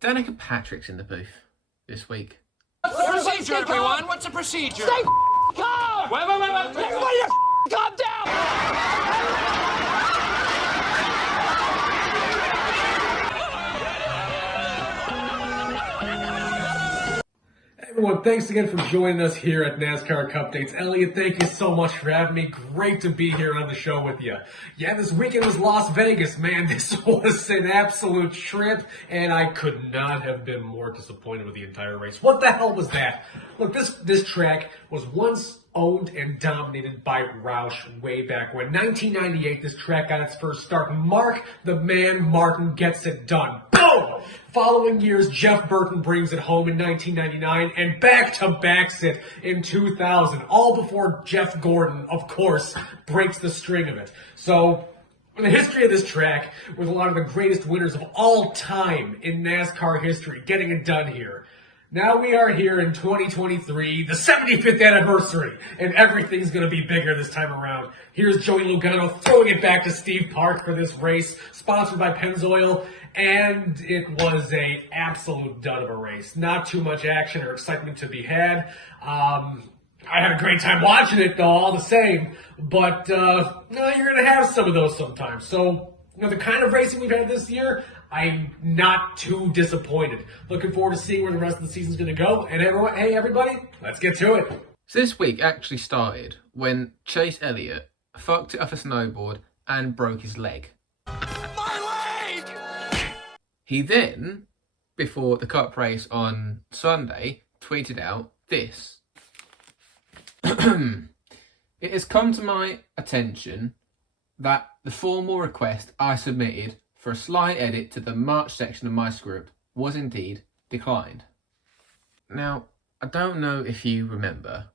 Danica Patrick's in the booth this week. What's the procedure, everyone? What's the procedure? Stay calm! Wait. Everybody just calm down! Everyone, thanks again for joining us here at NASCAR Cup Dates. Elliot, thank you so much for having me. Great to be here on the show with you. Yeah, this weekend was Las Vegas, man. This was an absolute trip, and I could not have been more disappointed with the entire race. What the hell was that? Look, this track was once owned and dominated by Roush way back when. 1998, this track got its first start. Mark the Man Martin gets it done. Boom! Following years, Jeff Burton brings it home in 1999 and back-to-backs it in 2000, all before Jeff Gordon, of course, breaks the string of it. So, in the history of this track, with a lot of the greatest winners of all time in NASCAR history getting it done here. Now we are here in 2023, the 75th anniversary, and everything's going to be bigger this time around. Here's Joey Logano throwing it back to Steve Park for this race, sponsored by Pennzoil, and it was a absolute dud of a race. Not too much action or excitement to be had. I had a great time watching it, though, all the same, but you're going to have some of those sometimes. So, the kind of racing we've had this year, I'm not too disappointed. Looking forward to seeing where the rest of the season's going to go. And everybody, let's get to it. So this week actually started when Chase Elliott fucked it off a snowboard and broke his leg. My leg! He then, before the Cup race on Sunday, tweeted out this. It has come to my attention that the formal request I submitted for a slight edit to the March section of my script was indeed declined. Now, I don't know if you remember,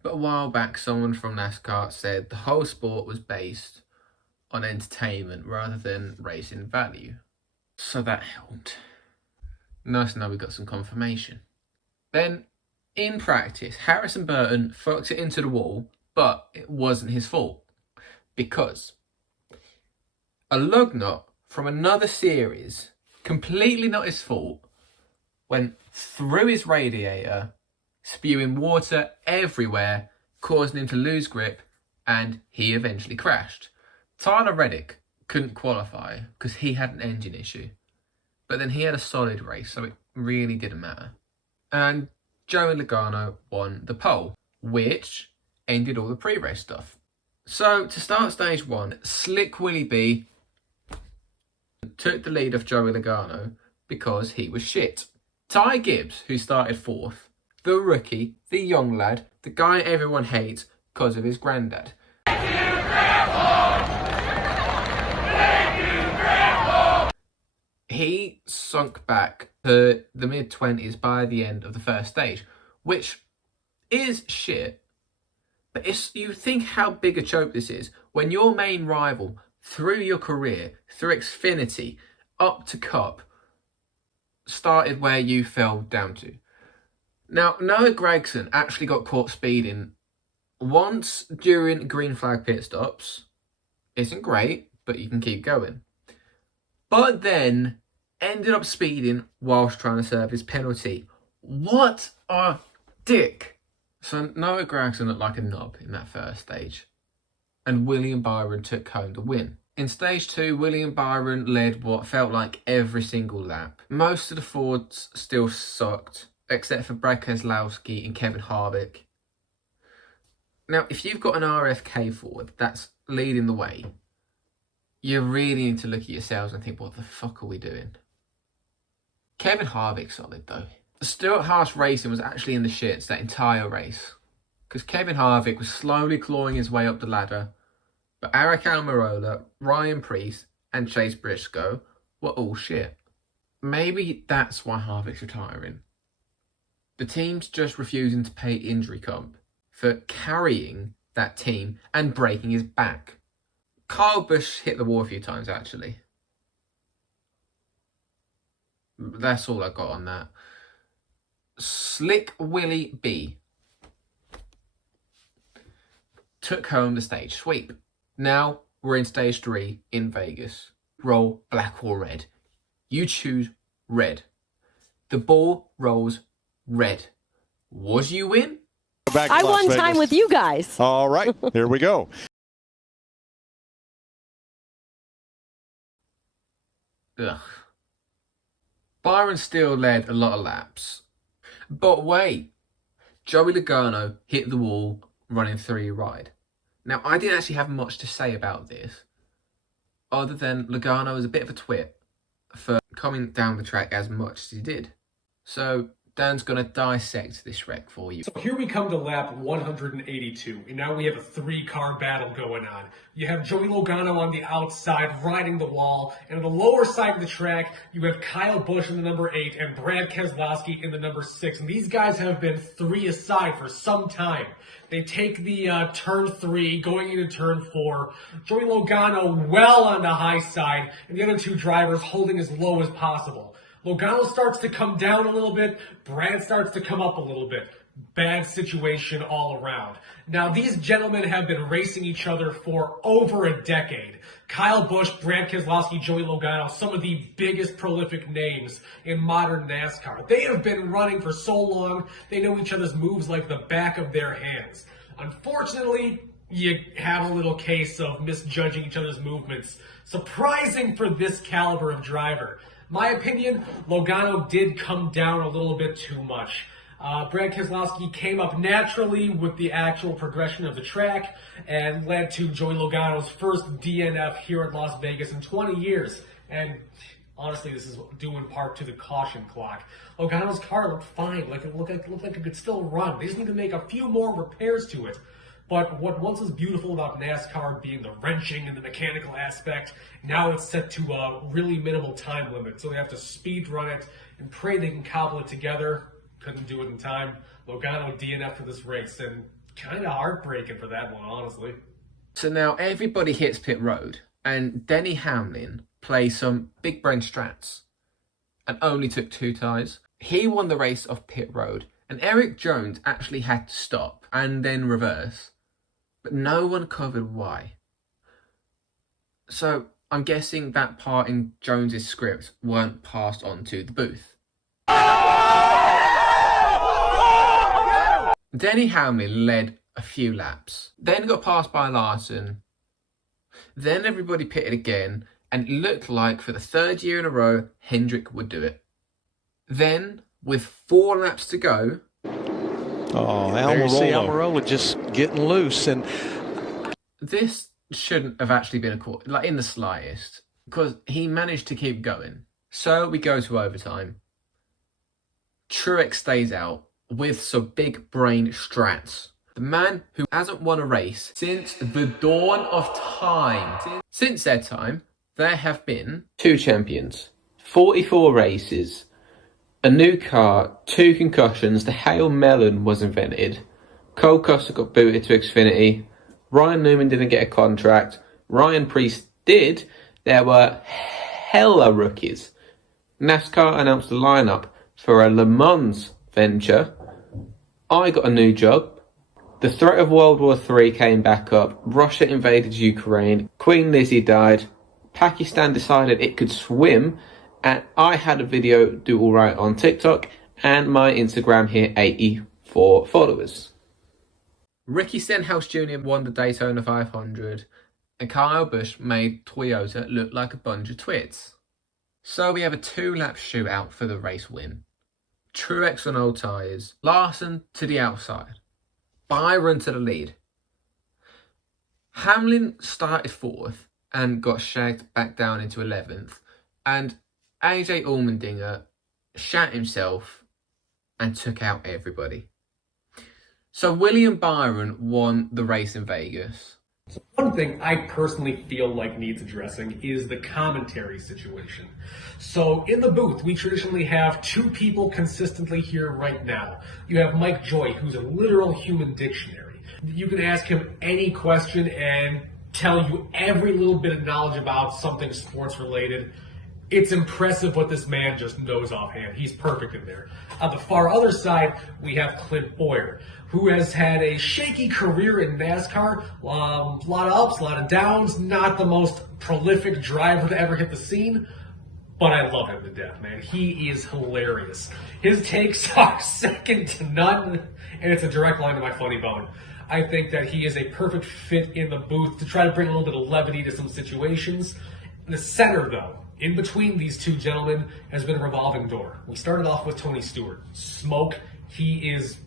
but a while back someone from NASCAR said the whole sport was based on entertainment rather than racing value. So that helped. Nice to know we got some confirmation. Then, in practice, Harrison Burton fucked it into the wall, but it wasn't his fault. Because a lug nut from another series, completely not his fault, went through his radiator, spewing water everywhere, causing him to lose grip, and he eventually crashed. Tyler Reddick couldn't qualify because he had an engine issue, but then he had a solid race, so it really didn't matter. And Joey Logano won the pole, which ended all the pre-race stuff. So to start stage one, Slick Willie B took the lead of Joey Logano because he was shit. Ty Gibbs, who started fourth, the rookie, the young lad, the guy everyone hates because of his granddad. Thank you, Grandpa! Thank you, Grandpa! He sunk back to the mid-20s by the end of the first stage, which is shit. But you think how big a choke this is when your main rival, through your career, through Xfinity, up to Cup, started where you fell down to. Now, Noah Gragson actually got caught speeding once during green flag pit stops. Isn't great, but you can keep going. But then ended up speeding whilst trying to serve his penalty. What a dick. So Noah Gragson looked like a knob in that first stage, and William Byron took home the win. In stage two, William Byron led what felt like every single lap. Most of the Fords still sucked, except for Brad Keselowski and Kevin Harvick. Now, if you've got an RFK Ford that's leading the way, you really need to look at yourselves and think, what the fuck are we doing? Kevin Harvick's solid though. Stuart Haas Racing was actually in the shits that entire race, because Kevin Harvick was slowly clawing his way up the ladder, but Aric Almirola, Ryan Preece and Chase Briscoe were all shit. Maybe that's why Harvick's retiring. The team's just refusing to pay injury comp for carrying that team and breaking his back. Kyle Busch hit the wall a few times actually. That's all I got on that. Slick Willie B took home the stage sweep. Now we're in stage 3 in Vegas. Roll black or red. You choose red. The ball rolls red. Was you win? Back to I Las won Vegas. time with you guys. All right, here we go. Ugh. Byron still led a lot of laps. But wait, Joey Logano hit the wall running through your ride. Now, I didn't actually have much to say about this, other than Logano was a bit of a twit for coming down the track as much as he did. So Dan's going to dissect this wreck for you. So here we come to lap 182, and now we have a three-car battle going on. You have Joey Logano on the outside riding the wall, and on the lower side of the track, you have Kyle Busch in the number 8 and Brad Keselowski in the number 6. And these guys have been 3 aside for some time. They take the turn 3, going into turn 4. Joey Logano well on the high side, and the other 2 drivers holding as low as possible. Logano starts to come down a little bit. Brad starts to come up a little bit. Bad situation all around. Now, these gentlemen have been racing each other for over a decade. Kyle Busch, Brad Keselowski, Joey Logano, some of the biggest prolific names in modern NASCAR. They have been running for so long, they know each other's moves like the back of their hands. Unfortunately, you have a little case of misjudging each other's movements. Surprising for this caliber of driver. My opinion, Logano did come down a little bit too much. Brad Keselowski came up naturally with the actual progression of the track and led to Joey Logano's first DNF here at Las Vegas in 20 years. And honestly, this is due in part to the caution clock. Logano's car looked fine, it looked like it could still run. They just need to make a few more repairs to it. But what once was beautiful about NASCAR being the wrenching and the mechanical aspect, now it's set to a really minimal time limit. So they have to speed run it and pray they can cobble it together. Couldn't do it in time. Logano DNF for this race, and kind of heartbreaking for that one, honestly. So now everybody hits pit road, and Denny Hamlin plays some big brain strats and only took 2 tyres. He won the race off pit road, and Eric Jones actually had to stop and then reverse. But no one covered why. So I'm guessing that part in Jones's script weren't passed on to the booth. Denny Hamlin led a few laps, then got passed by Larson. Then everybody pitted again, and it looked like for the 3rd year in a row, Hendrick would do it. Then, with 4 laps to go, Almirola just getting loose, and this shouldn't have actually been a call, like in the slightest, because he managed to keep going. So we go to overtime. Truex stays out with some big brain strats. The man who hasn't won a race since the dawn of time. Since that time, there have been 2 champions, 44 races, a new car, 2 concussions, the Hail Melon was invented, Cole Custer got booted to Xfinity, Ryan Newman didn't get a contract, Ryan Preece did, there were hella rookies. NASCAR announced the lineup for a Le Mans venture. I got a new job. The threat of World War III came back up, Russia invaded Ukraine, Queen Lizzie died, Pakistan decided it could swim, and I had a video do alright on TikTok, and my Instagram hit 84 followers. Ricky Stenhouse Jr. won the Daytona 500, and Kyle Busch made Toyota look like a bunch of twits. So we have a 2-lap shootout for the race win. Truex on old tyres, Larson to the outside, Byron to the lead. Hamlin started 4th and got shagged back down into 11th, and AJ Allmendinger shat himself and took out everybody. So William Byron won the race in Vegas. One thing I personally feel like needs addressing is the commentary situation. So in the booth, we traditionally have 2 people consistently here right now. You have Mike Joy, who's a literal human dictionary. You can ask him any question and tell you every little bit of knowledge about something sports related. It's impressive what this man just knows offhand. He's perfect in there. On the far other side, we have Clint Boyer, who has had a shaky career in NASCAR. A lot of ups, a lot of downs. Not the most prolific driver to ever hit the scene. but I love him to death, man. He is hilarious. His takes are second to none, and it's a direct line to my funny bone. I think that he is a perfect fit in the booth to try to bring a little bit of levity to some situations. The center, though, in between these two gentlemen, has been a revolving door. We started off with Tony Stewart. Smoke, he's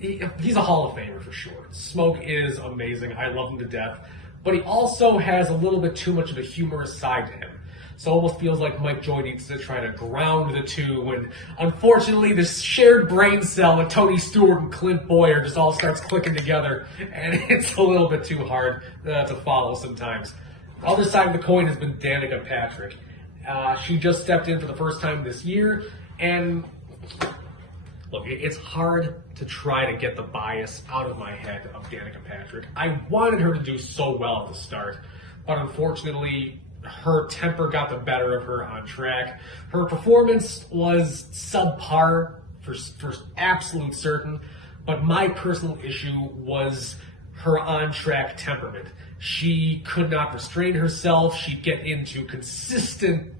a Hall of Famer for sure. Smoke is amazing. I love him to death. But he also has a little bit too much of a humorous side to him. So it almost feels like Mike Joy needs to try to ground the two when, unfortunately, this shared brain cell of Tony Stewart and Clint Boyer just all starts clicking together, and it's a little bit too hard to follow sometimes. The other side of the coin has been Danica Patrick. She just stepped in for the first time this year, and look, it's hard to try to get the bias out of my head of Danica Patrick. I wanted her to do so well at the start, but unfortunately, her temper got the better of her on track. Her performance was subpar for absolute certain, but my personal issue was her on-track temperament. She could not restrain herself. She'd get into consistent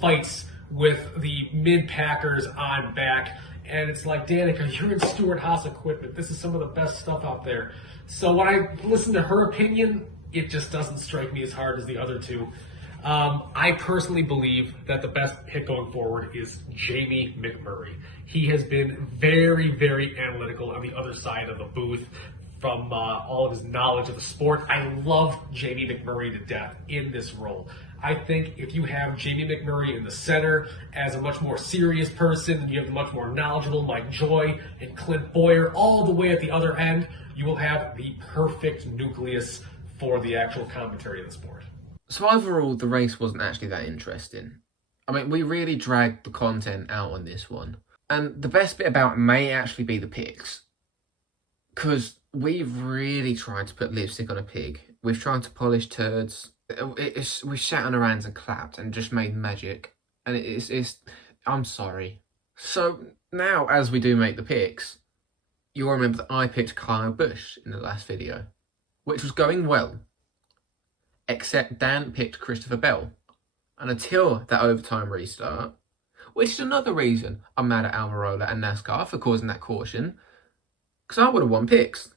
fights with the mid-packers on back. And it's like, Danica, you're in Stewart Haas equipment. This is some of the best stuff out there. So when I listen to her opinion, it just doesn't strike me as hard as the other two. I personally believe that the best pick going forward is Jamie McMurray. He has been very, very analytical on the other side of the booth from all of his knowledge of the sport. I love Jamie McMurray to death in this role. I think if you have Jamie McMurray in the center as a much more serious person, and you have a much more knowledgeable Mike Joy and Clint Boyer all the way at the other end, you will have the perfect nucleus for the actual commentary of the sport. So overall, the race wasn't actually that interesting. I mean, we really dragged the content out on this one. And the best bit about it may actually be the picks. Because we've really tried to put lipstick on a pig. We've tried to polish turds. We sat on our hands and clapped and just made magic. And I'm sorry. So now, as we do make the picks, you'll remember that I picked Kyle Busch in the last video, which was going well, except Dan picked Christopher Bell. And until that overtime restart, which is another reason I'm mad at Almirola and NASCAR for causing that caution, because I would have won picks.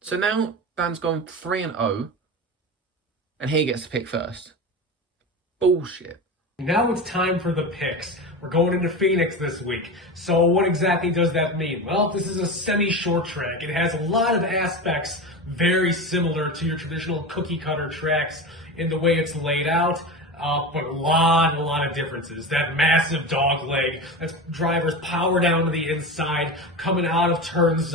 So now Dan's gone 3-0, and he gets to pick first. Bullshit. Now it's time for the picks. We're going into Phoenix this week. So what exactly does that mean? Well, this is a semi-short track. It has a lot of aspects very similar to your traditional cookie-cutter tracks in the way it's laid out, but a lot of differences. That massive dog leg, that's drivers power down to the inside, coming out of turns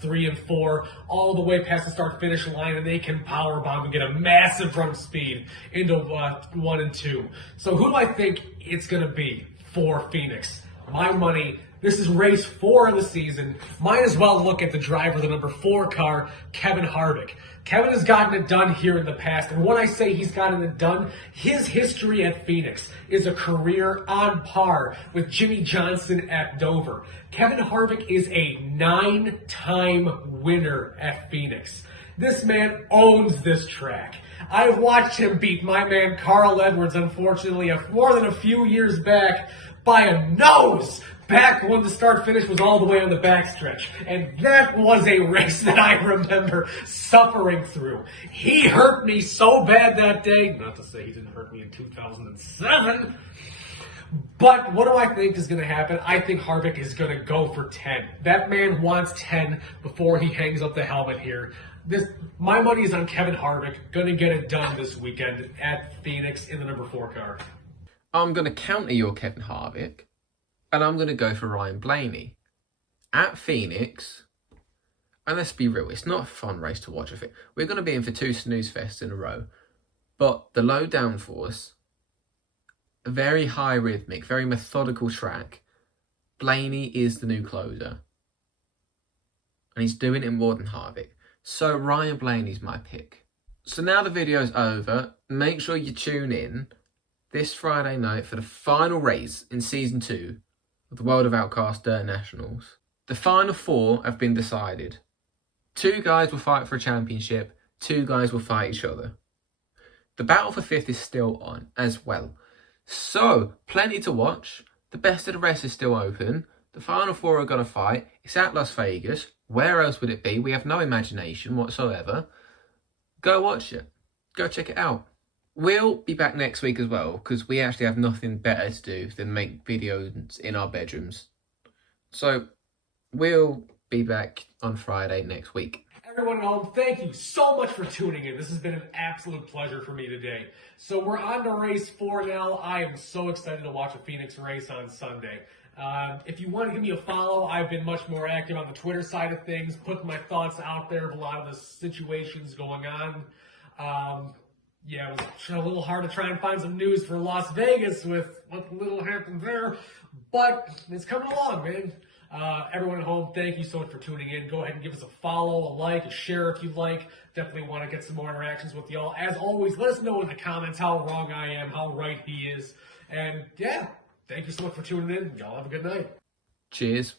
3 and 4, all the way past the start-finish line, and they can power bomb and get a massive run of speed into 1 and 2. So who do I think it's going to be for Phoenix? My money, this is race 4 of the season. Might as well look at the driver of the number 4 car, Kevin Harvick. Kevin has gotten it done here in the past, and when I say he's gotten it done, his history at Phoenix is a career on par with Jimmy Johnson at Dover. Kevin Harvick is a 9-time winner at Phoenix. This man owns this track. I've watched him beat my man Carl Edwards, unfortunately, more than a few years back, by a nose, back when the start-finish was all the way on the backstretch. And that was a race that I remember suffering through. He hurt me so bad that day. Not to say he didn't hurt me in 2007. But what do I think is going to happen? I think Harvick is going to go for 10. That man wants 10 before he hangs up the helmet here. My money is on Kevin Harvick. Going to get it done this weekend at Phoenix in the number 4 car. I'm going to counter your Kevin Harvick, and I'm going to go for Ryan Blaney. At Phoenix, and let's be real, it's not a fun race to watch. We're going to be in for 2 snooze fests in a row, but the low downforce, a very high rhythmic, very methodical track, Blaney is the new closer. And he's doing it more than Harvick. So Ryan Blaney's my pick. So now the video's over, make sure you tune in this Friday night for the final race in Season 2 of the World of Outcast Dirt Nationals. The final 4 have been decided. 2 guys will fight for a championship, 2 guys will fight each other. The battle for 5th is still on as well. So, plenty to watch. The best of the rest is still open. The final 4 are going to fight. It's at Las Vegas. Where else would it be? We have no imagination whatsoever. Go watch it. Go check it out. We'll be back next week as well, because we actually have nothing better to do than make videos in our bedrooms. So, we'll be back on Friday next week. Everyone at home, thank you so much for tuning in. This has been an absolute pleasure for me today. So we're on to race 4 now. I am so excited to watch a Phoenix race on Sunday. If you want to give me a follow, I've been much more active on the Twitter side of things, putting my thoughts out there of a lot of the situations going on. Yeah, it was a little hard to try and find some news for Las Vegas with what little happened there, but it's coming along, man. Everyone at home, thank you so much for tuning in. Go ahead and give us a follow, a like, a share if you'd like. Definitely want to get some more interactions with y'all. As always, let us know in the comments how wrong I am, how right he is. And yeah, thank you so much for tuning in. Y'all have a good night. Cheers.